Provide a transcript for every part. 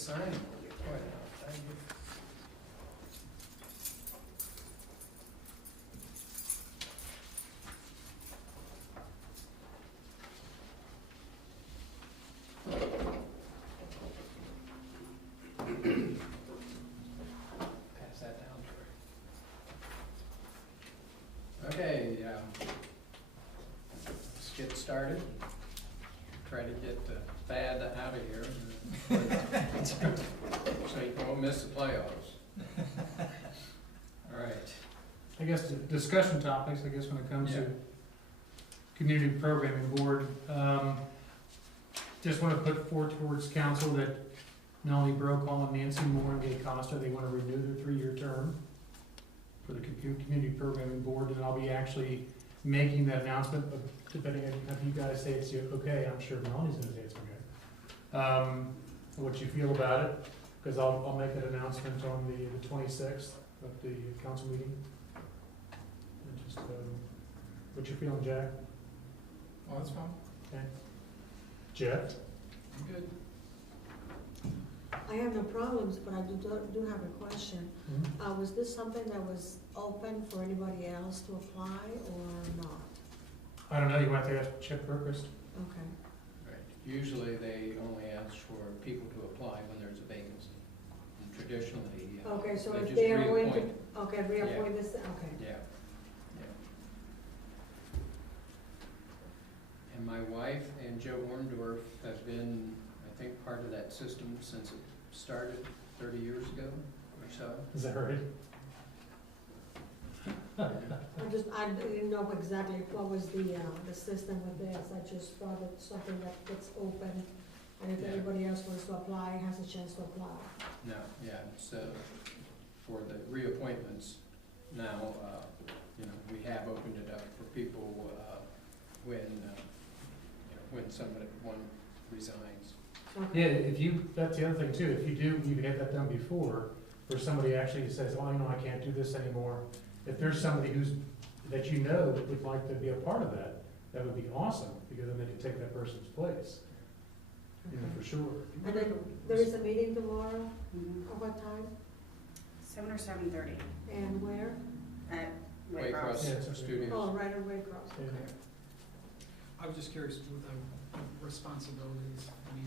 sign will get quite out. Pass that down to her. Okay, let's get started. Try to get the Thad out of here, so you won't miss the playoffs. All right. I guess the discussion topics, I guess when it comes Yeah. to community programming board, just want to put forward towards council that Melanie Brokaw, Nancy Moore, and Gay Costa, they want to renew their 3-year term for the community programming board, and I'll be actually making that announcement, depending on if you guys say it's okay. I'm sure Melanie's gonna say it's okay. What you feel about it, because I'll make that announcement on the 26th of the council meeting. And just, what you feeling, Jack? Oh, that's fine. Okay. Jeff? I'm good. I have no problems, but I do have a question. Mm-hmm. Was this something that was open for anybody else to apply or not? I don't know, you might have to ask Chip Burkest. Okay. Right. Usually they only ask for people to apply when there's a vacancy. And traditionally, Okay, so they if just they are going to, reappoint. okay, reappoint this, okay. Yeah, yeah. And my wife and Joe Orndorff have been, I think, part of that system since it started 30 years ago or so. Is that right? I didn't know exactly what was the system with this. I just thought it's something that gets open, and if Yeah. anybody else wants to apply, has a chance to apply. No, yeah, so for the reappointments now, we have opened it up for people when somebody, one resigns. Okay. Yeah, that's the other thing too, if you had that done before, where somebody actually says, oh, I can't do this anymore. If there's somebody that you know that would like to be a part of that, that would be awesome, because then they can take that person's place, for sure. And then there is a meeting tomorrow, Mm-hmm. at what time, 7 or 7:30 and where? at Waycross Waycross. Yeah, it's okay. Studios. Oh, right away across. Yeah. I was just curious with the responsibilities, I mean,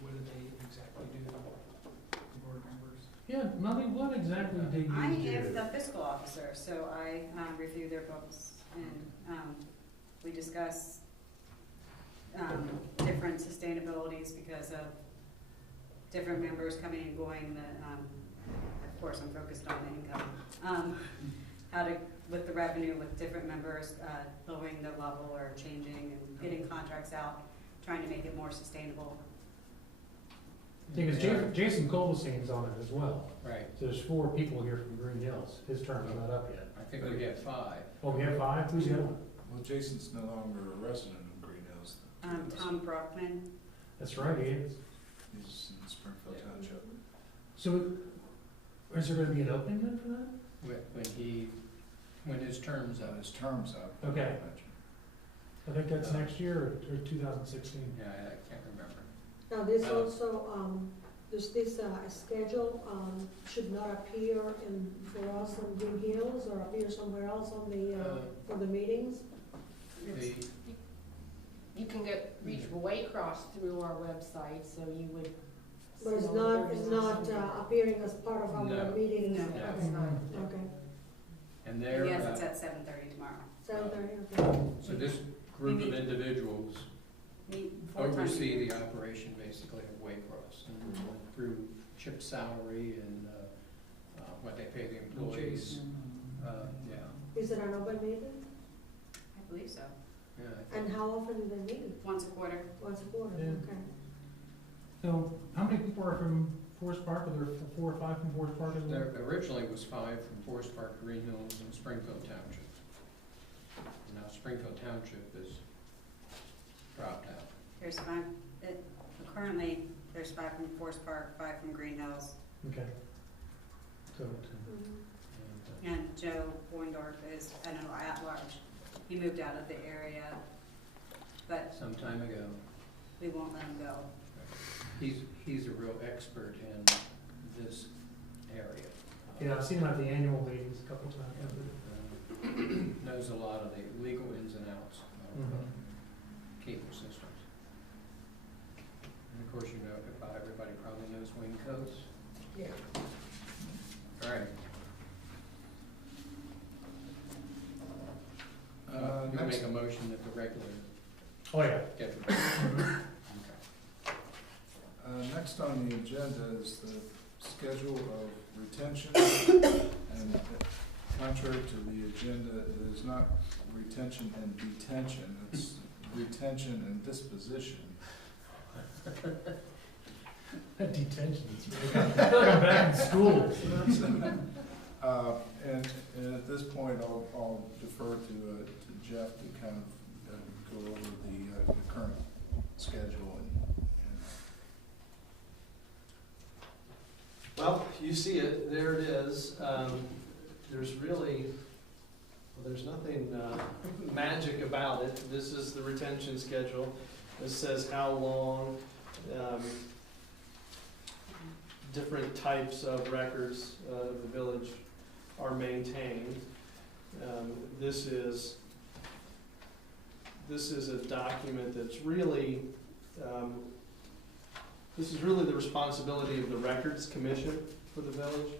what do they exactly do, the board members? Yeah, Melanie, what exactly do you I do? am the fiscal officer, so I review their books and we discuss different sustainabilities because of different members coming and going. Of course, I'm focused on the income. How to, with the revenue, with different members, lowering their level or changing and getting contracts out, trying to make it more sustainable. Because Jason Goldstein's on it as well. Right, So there's 4 people here from Greenhills. His term's not up yet. I think we have 5. Oh, we have 5? Who's the other one? Well, Jason's no longer a resident of Greenhills. Tom Brockman. That's right, he is. He's in Springfield Yeah. Township. So, is there gonna be an opening then for that? When his term's up. His term's up. Okay. I imagine. I think that's next year or 2016. Yeah, I can't remember. Now, this also, this schedule, should not appear for us on Greenhills or appear somewhere else on for the meetings? The, You can reach Waycross through our website, so you would. But it's see all not, the it's not organizations. appearing as part of our No. meetings? No. No. Okay. Mhm. Okay, and they're, Yes, it's at 7:30 tomorrow. 7:30, okay. so this group of individuals Meet 4 times a oversee year. the operation basically of Waycross and through Chip's salary and what they pay the employees. Yeah, Is it an open meeting? I believe so. yeah. I And think how often do they meet? Once a quarter. Once a quarter, Yeah. okay. So, how many people are from Forest Park? Are there 4 or 5 from Forest Park as well? There originally was 5 from Forest Park, Greenhills, and Springfield Township. And now Springfield Township is dropped out. There's 5, currently, there's 5 from Forest Park, 5 from Greenhills, Okay. So, Mhm. and Joe Orndorff is at large. He moved out of the area, but Some time ago. we won't let him go. he's a real expert in this area. Yeah, I've seen him at the annual meetings a couple times. Knows a lot of the legal ins and outs of Mhm. cable systems. And of course, you know, everybody probably knows wing codes. Yeah. All right. You Next, make a motion that the regular Oh, yeah. schedule. Okay. next on the agenda is the schedule of retention. And contrary to the agenda, it is not retention and detention, it's retention and disposition. Detention, come back in school. And at this point, I'll defer to Jeff to kind of go over the current schedule and Well, you see it, there it is. There's really, well, there's nothing magic about it. This is the retention schedule. This says how long different types of records of the village are maintained. This is a document that's really, this is really the responsibility of the Records Commission for the village.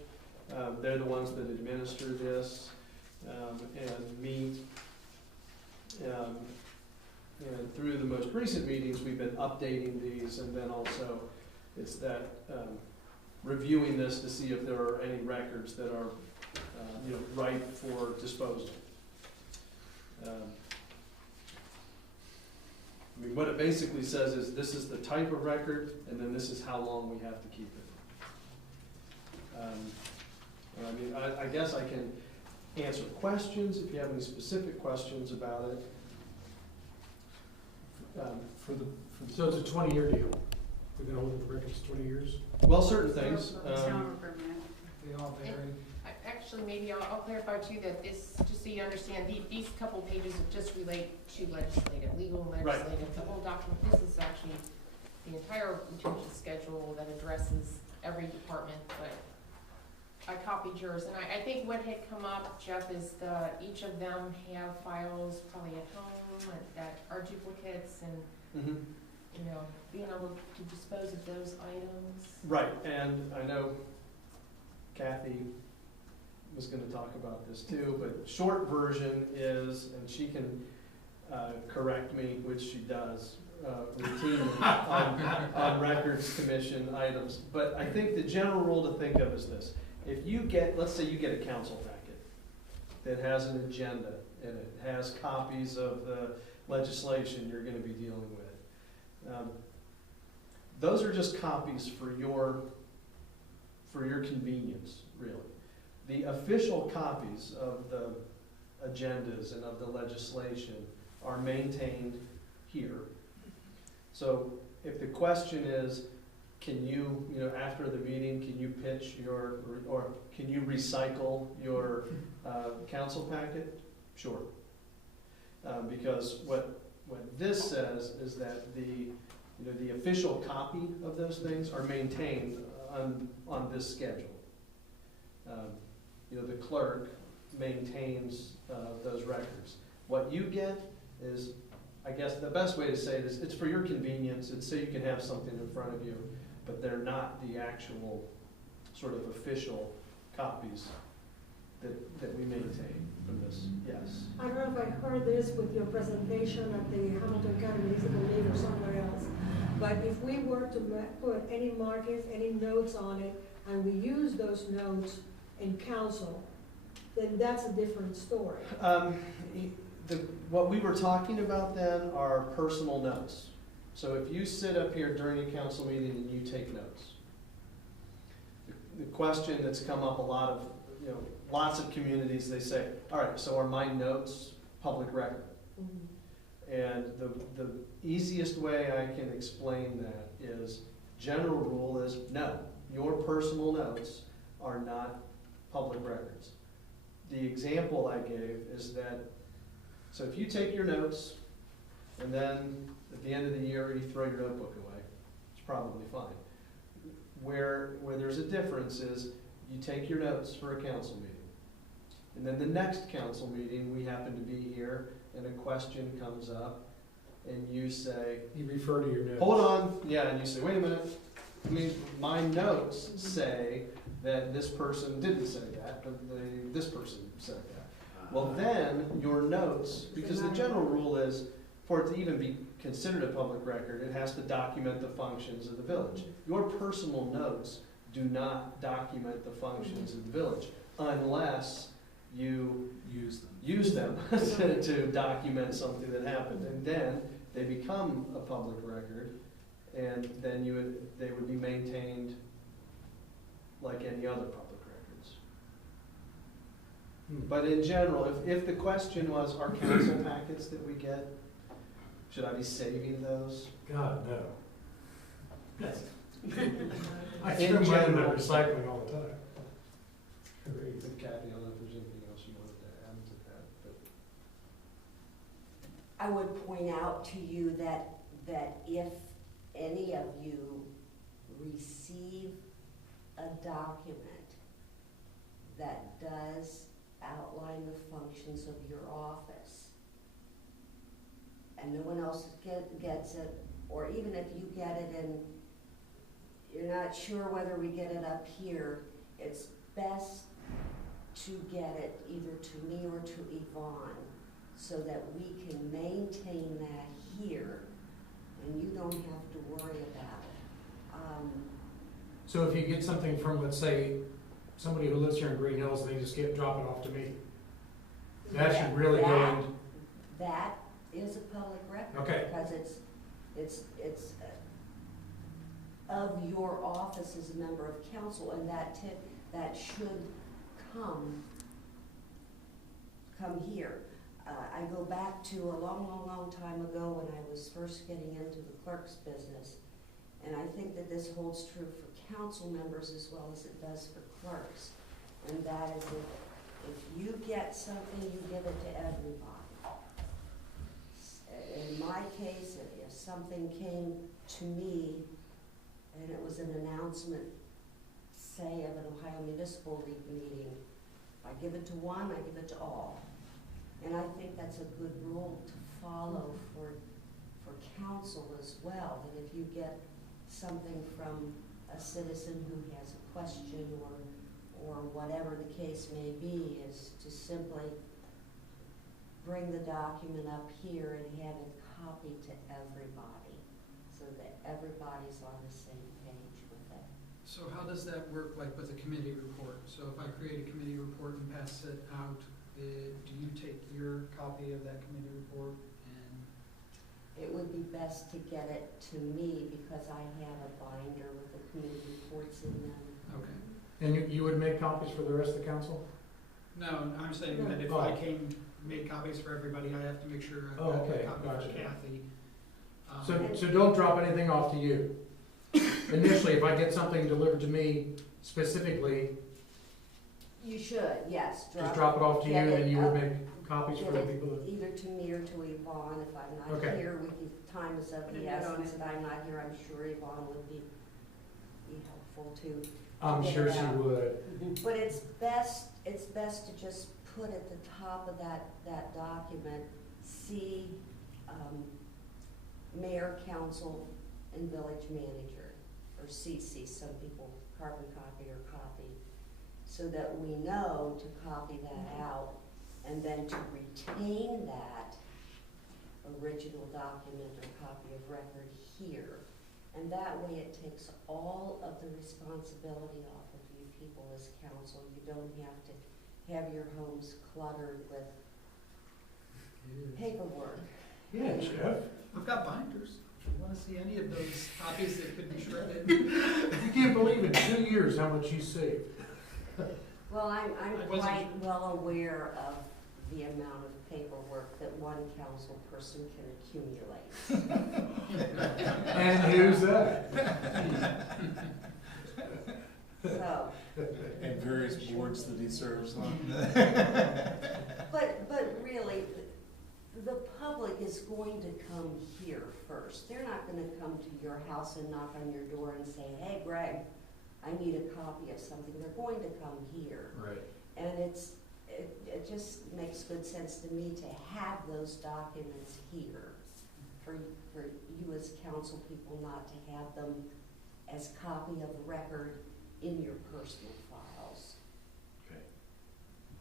They're the ones that administer this and meet. And through the most recent meetings, we've been updating these, and then also it's that reviewing this to see if there are any records that are ripe for disposal. I mean, what it basically says is this is the type of record, and then this is how long we have to keep it. I mean, I guess I can answer questions if you have any specific questions about it. So it's a 20-year deal. We've been holding the records 20 years. Well, certain things. Town or permanent. They all vary. Actually, maybe I'll clarify too that this, just so you understand, these couple pages just relate to legislative, legal and Right. legislative. The whole document, this is actually the entire retention schedule that addresses every department, but I copied yours. And I think what had come up, Jeff, is each of them have files probably at home that are duplicates and, Mhm. being able to dispose of those items. Right, and I know Kathy was gonna talk about this too, but short version is, and she can correct me, which she does routinely on Records Commission items. But I think the general rule to think of is this. If you get, let's say you get a council packet that has an agenda in it, has copies of the legislation you're gonna be dealing with. Those are just copies for your convenience, really. The official copies of the agendas and of the legislation are maintained here. So if the question is, can you, after the meeting, can you pitch or can you recycle your council packet? Sure. Because what this says is that the official copy of those things are maintained on this schedule. The clerk maintains those records. What you get is, I guess the best way to say it is, it's for your convenience. It's so you can have something in front of you, but they're not the actual sort of official copies that we maintain from this. Yes. I don't know if I heard this with your presentation at the Hamilton County Municipal League or somewhere else, but if we were to put any markings, any notes on it, and we use those notes in council, then that's a different story. What we were talking about then are personal notes. So if you sit up here during a council meeting and you take notes, the question that's come up a lot of, lots of communities, they say, all right, so are my notes public record? Mhm. And the easiest way I can explain that is, general rule is, no, your personal notes are not public records. The example I gave is that, so if you take your notes and then at the end of the year you throw your notebook away, it's probably fine. Where there's a difference is you take your notes for a council meeting. And then the next council meeting, we happen to be here and a question comes up and you say, You refer to your notes. hold on, yeah, and you say, wait a minute, I mean, my notes say that this person didn't say that, but this person said that. Well, then, your notes, because the general rule is, for it to even be considered a public record, it has to document the functions of the village. Your personal notes do not document the functions of the village, unless you use them to document something that happened. And then, they become a public record, and then they would be maintained like any other public records. But in general, if the question was, are council packets that we get, should I be saving those? God, no. Yes. I In throw mine in the general- recycling all the time. Crazy. Kathy, I don't know if there's anything else you wanted to add to that, but. I would point out to you that if any of you receive a document that does outline the functions of your office, and no one else gets it, or even if you get it and you're not sure whether we get it up here, it's best to get it either to me or to Yvonne, so that we can maintain that here, and you don't have to worry about it. So if you get something from, let's say, somebody who lives here in Greenhills, and they just drop it off to me, that should really go in. That is a public record. Okay. Because it's of your office as a member of council, and that should come here. I go back to a long time ago when I was first getting into the clerk's business, and I think that this holds true for council members as well as it does for clerks. And that is if you get something, you give it to everybody. In my case, if something came to me and it was an announcement, say, of an Ohio Municipal League meeting, I give it to one, I give it to all. And I think that's a good rule to follow for council as well, that if you get something from a citizen who has a question or whatever the case may be, is to simply bring the document up here and have it copied to everybody, so that everybody's on the same page with it. So how does that work, like with a committee report? So if I create a committee report and pass it out, do you take your copy of that committee report and? It would be best to get it to me, because I have a binder with the committee reports in them. Okay. And you would make copies for the rest of the council? No, I'm saying that if Oh. I made copies for everybody, I have to make sure I've Oh, got okay, a copy gotcha. for Kathy. So don't drop anything off to you. Initially, if I get something delivered to me specifically, You should, yes. just drop it off to you, get and it you would up, make copies for the get it people that. either to me or to Yvonne. If I'm not Okay. here, time is of Put a the note on essence, it. and I'm not here, I'm sure Yvonne would be helpful too. I'm Get sure it she out. would. But it's best to just put at the top of that document, see, mayor, council, and village manager, or CC, some people carbon copy or copy, so that we know to copy that out, and then to retain that original document or copy of record here. And that way it takes all of the responsibility off of you people as council. You don't have to have your homes cluttered with paperwork. Yeah, Jeff. I've got binders. If you want to see any of those copies that could be shredded. You can't believe in 2 years how much you saved. Well, I'm I wasn't- quite well aware of the amount of paperwork that one council person can accumulate. And who's that? So, And various boards that he serves on. but really, the public is going to come here first. They're not gonna come to your house and knock on your door and say, hey, Greg, I need a copy of something. They're going to come here. Right. And it just makes good sense to me to have those documents here for you as council people, not to have them as copy of record in your personal files. Okay.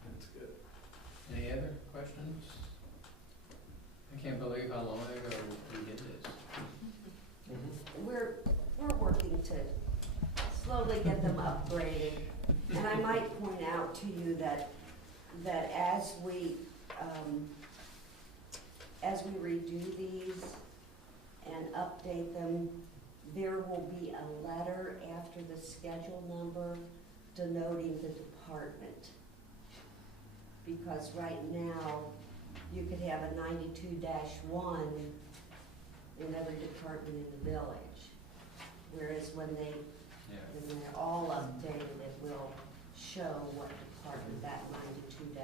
That's good. Any other questions? I can't believe how long ago we did this. We're working to slowly get them upgraded. And I might point out to you that as we redo these and update them, there will be a letter after the schedule number denoting the department. Because right now, you could have a 92-1 in every department in the village. Whereas when they're all updated, it will show what department that 92-1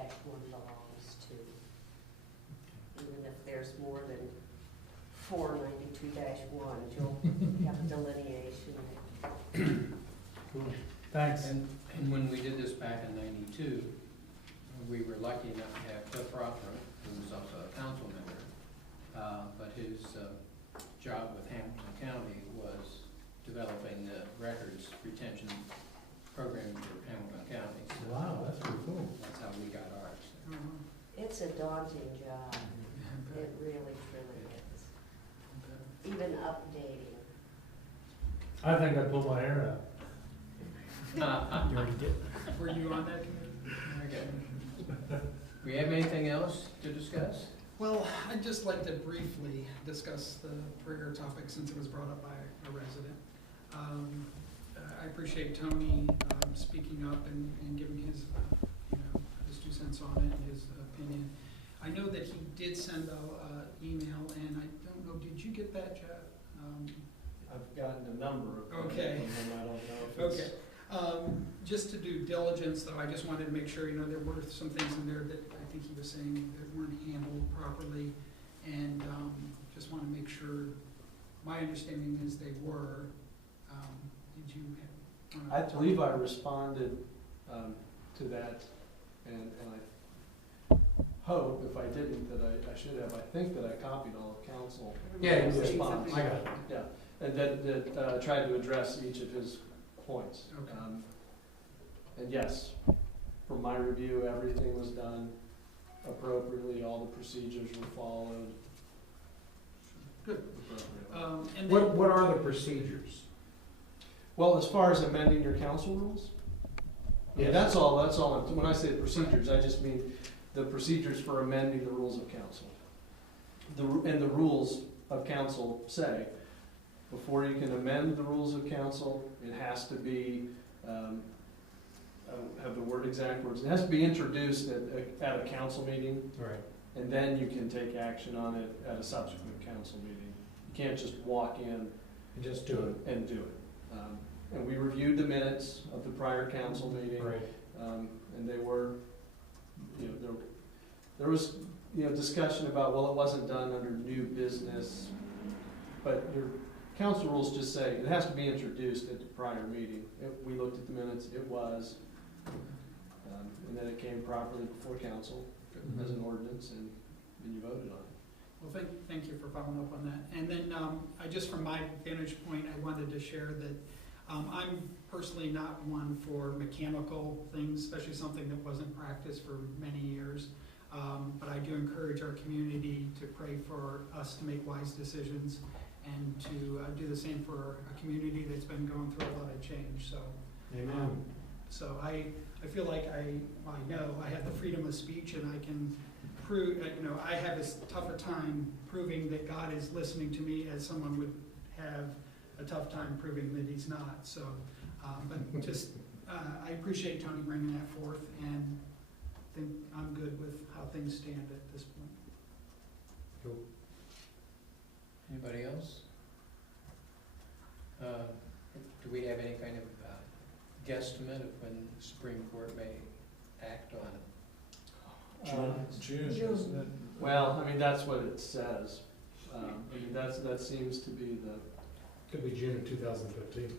belongs to. Even if there's more than 4 92-1s, you'll have a delineation. Cool. Thanks. And when we did this back in '92, we were lucky enough to have Cliff Rothman, who was also a council member, but his job with Hamilton County was developing the records retention program for Hamilton County. So Wow, that's pretty cool. that's how we got ours. It's a daunting job. It really, truly is. Even updating. I think I'd pull my hair out. Were you on that committee? Okay. We have anything else to discuss? Well, I'd just like to briefly discuss the prayer topic since it was brought up by a resident. I appreciate Tony speaking up and giving his, his 2 cents on it, and his opinion. I know that he did send an email, and I don't know, did you get that, Jeff? I've gotten a number of Okay. them, I don't know if it's. Okay. Just to do diligence, though, I just wanted to make sure, there were some things in there that I think he was saying that weren't handled properly, and just want to make sure, my understanding is they were. Did you I believe I responded to that, and I hope, if I didn't, that I should have. I think that I copied all of council. Yeah, you responded. I got it. Yeah, and that tried to address each of his points. Okay. And yes, from my review, everything was done appropriately, all the procedures were followed. Good. appropriately. And then, What are the procedures? Well, as far as amending your council rules? Yeah, that's all, when I say procedures, I just mean the procedures for amending the rules of council. And the rules of council say, before you can amend the rules of council, it has to be, I don't have the exact words, it has to be introduced at a council meeting, Right. and then you can take action on it at a subsequent council meeting. You can't just walk in And just do it. and do it. And we reviewed the minutes of the prior council meeting. Right. And they were, there was, discussion about, well, it wasn't done under new business, but your council rules just say it has to be introduced at the prior meeting. We looked at the minutes, it was, and then it came properly before council as an ordinance, and you voted on it. well, thank you for following up on that. And then I just, from my vantage point, I wanted to share that I'm personally not one for mechanical things, especially something that wasn't practiced for many years. But I do encourage our community to pray for us to make wise decisions and to do the same for a community that's been going through a lot of change. So, Amen. so I feel like I know I have the freedom of speech, and I can prove, I have as tough a time proving that God is listening to me as someone would have a tough time proving that he's not. So, but just, I appreciate Tony bringing that forth, and think I'm good with how things stand at this point. Cool. Anybody else? Do we have any kind of guesstimate of when the Supreme Court may act on it? June, isn't it? Well, I mean, that's what it says. I mean, that seems to be the, Could be June of 2015.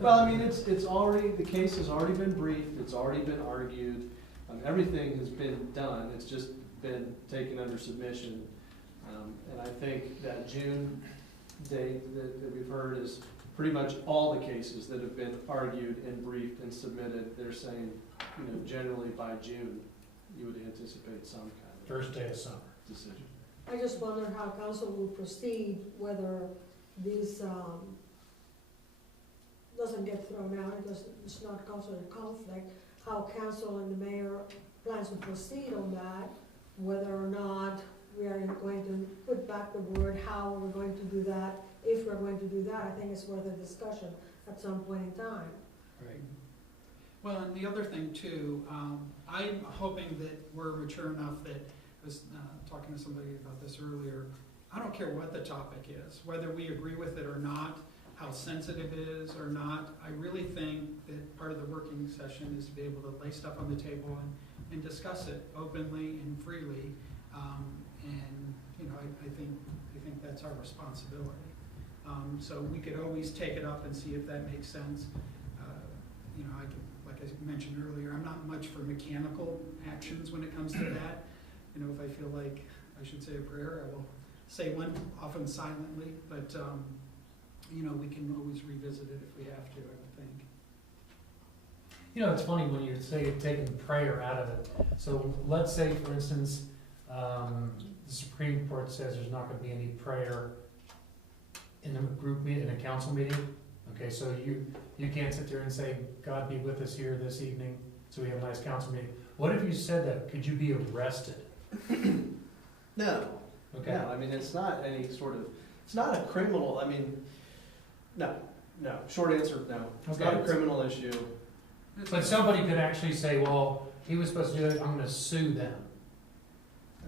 well, I mean, it's already, the case has already been briefed, it's already been argued, everything has been done, it's just been taken under submission. And I think that June date that we've heard is pretty much all the cases that have been argued and briefed and submitted. They're saying, you know, generally by June, you would anticipate some kind of First day of summer. decision. I just wonder how council will proceed, whether this, doesn't get thrown out, it's not causing a conflict, how council and the mayor plans to proceed on that, whether or not we are going to put back the word, how we're going to do that, if we're going to do that, I think it's worth a discussion at some point in time. Right. Well, and the other thing too, I'm hoping that we're mature enough that, I was talking to somebody about this earlier, I don't care what the topic is, whether we agree with it or not, how sensitive it is or not, I really think that part of the working session is to be able to lay stuff on the table and discuss it openly and freely. And, you know, I think that's our responsibility. So we could always take it up and see if that makes sense. You know, like I mentioned earlier, I'm not much for mechanical actions when it comes to that. You know, if I feel like I should say a prayer, I will say one, often silently, but, you know, we can always revisit it if we have to, I would think. You know, it's funny when you say taking prayer out of it. So let's say, for instance, the Supreme Court says there's not going to be any prayer in a group meeting, in a council meeting. Okay, so you can't sit there and say, God be with us here this evening, so we have a nice council meeting. What if you said that? Could you be arrested? No. Okay. No, I mean, it's not any sort of, it's not a criminal, I mean, no. Short answer, no. It's not a criminal issue. But somebody could actually say, well, he was supposed to do it, I'm gonna sue them.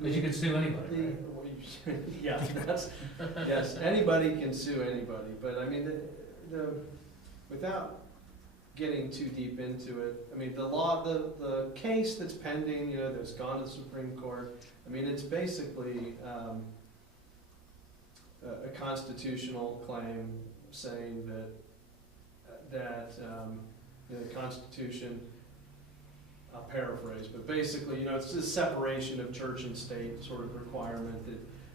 But you could sue anybody, right? Yeah, yes, anybody can sue anybody, but I mean, without getting too deep into it, I mean, the case that's pending, you know, that's gone to the Supreme Court, I mean, it's basically a constitutional claim saying that you know, the Constitution, I'll paraphrase, but basically, you know, it's this separation of church and state sort of requirement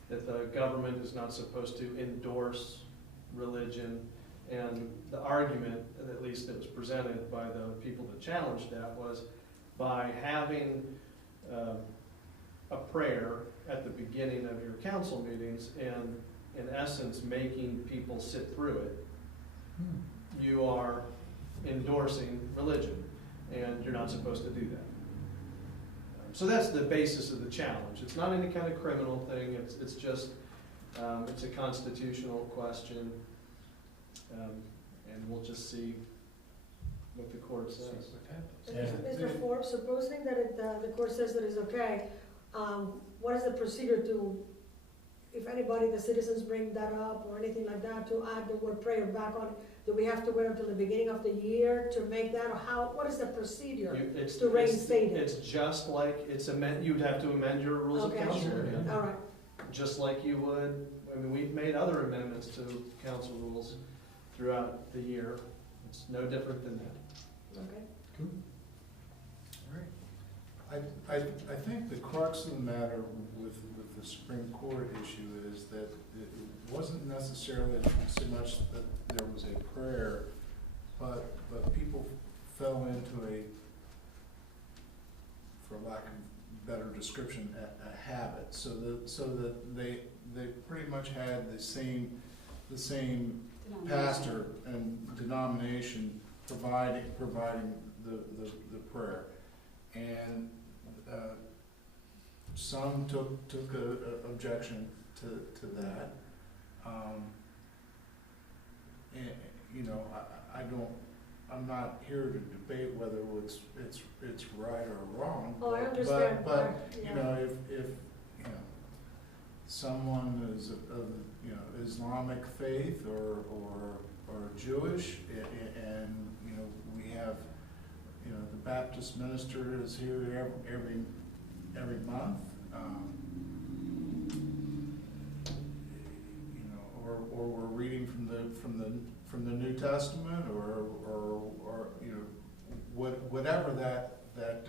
that the government is not supposed to endorse religion. And the argument, at least that was presented by the people that challenged that, was by having a prayer at the beginning of your council meetings and, in essence, making people sit through it, you are endorsing religion, and you're not supposed to do that. So that's the basis of the challenge. It's not any kind of criminal thing. It's just it's a constitutional question, and we'll just see what the court says. Yeah. Mr. Forbes, supposing that the court says that it's okay, what is the procedure to, if anybody, the citizens bring that up or anything like that, to add the word prayer back on? Do we have to wait until the beginning of the year to make that, or how, what is the procedure to reinstate it? It's just like, you'd have to amend your rules of Okay, council sure. again. All right, Just like you would, I mean, we've made other amendments to council rules throughout the year. It's no different than that. okay. Cool. All right. I think the crux of the matter with the Supreme Court issue is that it wasn't necessarily so much that there was a prayer, but people fell into a, for lack of better description, a habit. So that they pretty much had the same pastor and denomination providing the prayer, and some took a objection to that. And you know, I'm not here to debate whether it's right or wrong. Oh, I understand. But Yeah. you know, if you know, someone is of you know, Islamic faith or Jewish, and you know, we have, you know, the Baptist minister is here every month. we're reading from the New Testament, or you know, whatever that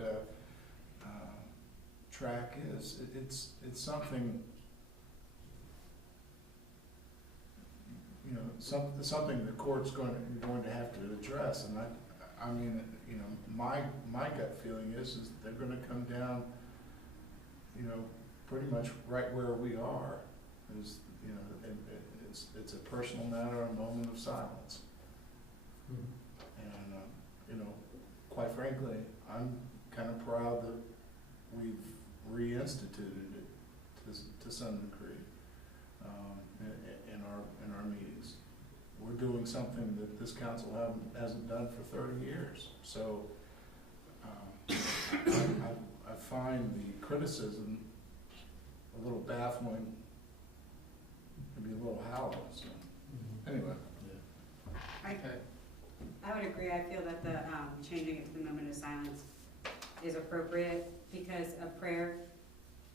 track is, it's something, you know, something the court's going to have to address. And I mean, you know, my gut feeling is they're going to come down, you know, pretty much right where we are. Is, you know, it's a personal matter, a moment of silence. And you know, quite frankly, I'm kind of proud that we've reinstituted it to some degree in our meetings. We're doing something that this council hasn't done for 30 years. So I find the criticism a little baffling, maybe a little hollow. So anyway. I would agree. I feel that the changing it to the moment of silence is appropriate, because a prayer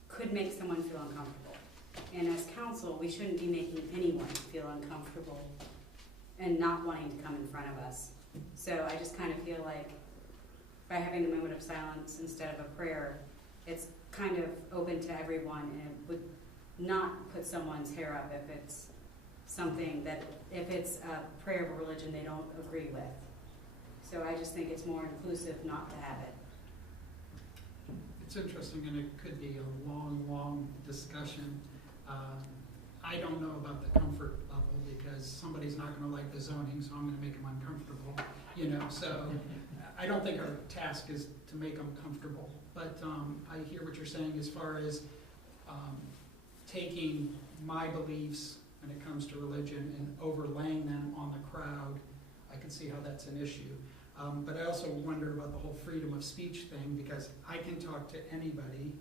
could make someone feel uncomfortable. And as council, we shouldn't be making anyone feel uncomfortable and not wanting to come in front of us. So I just kind of feel like by having a moment of silence instead of a prayer, it's kind of open to everyone, and it would not put someone's hair up if it's something that, if it's a prayer of a religion they don't agree with. So I just think it's more inclusive not to have it. It's interesting, and it could be a long, long discussion. I don't know about the comfort level, because somebody's not gonna like the zoning, so I'm gonna make them uncomfortable, you know, so I don't think our task is to make them comfortable. But I hear what you're saying as far as taking my beliefs when it comes to religion and overlaying them on the crowd. I can see how that's an issue. But I also wonder about the whole freedom of speech thing, because I can talk to anybody,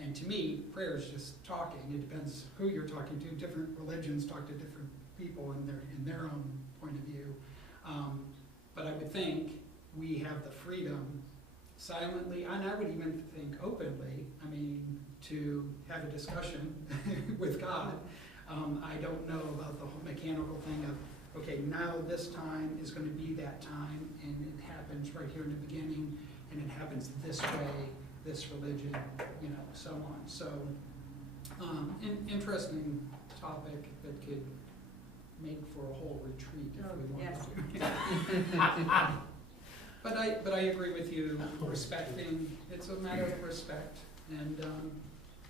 and to me, prayer is just talking. It depends who you're talking to. Different religions talk to different people in their own point of view. But I would think we have the freedom silently, and I would even think openly, I mean, to have a discussion with God. I don't know about the whole mechanical thing of, okay, now this time is going to be that time, and it happens right here in the beginning, and it happens this way, this religion, you know, so on. So, interesting topic that could make for a whole retreat if we wanted to. But I agree with you, respecting, it's a matter of respect, and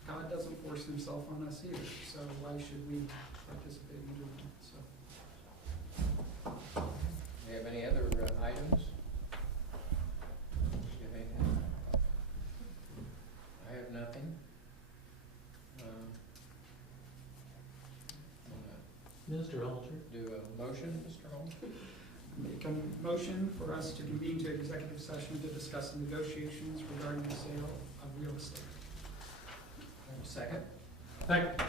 God doesn't force himself on us either, so why should we participate in doing it? So. Do you have any other items? Do you have anything? I have nothing. Mr. Alger. Do a motion, Mr. Holmes? Make a motion for us to convene to executive session to discuss the negotiations regarding the sale of real estate. Second? Second.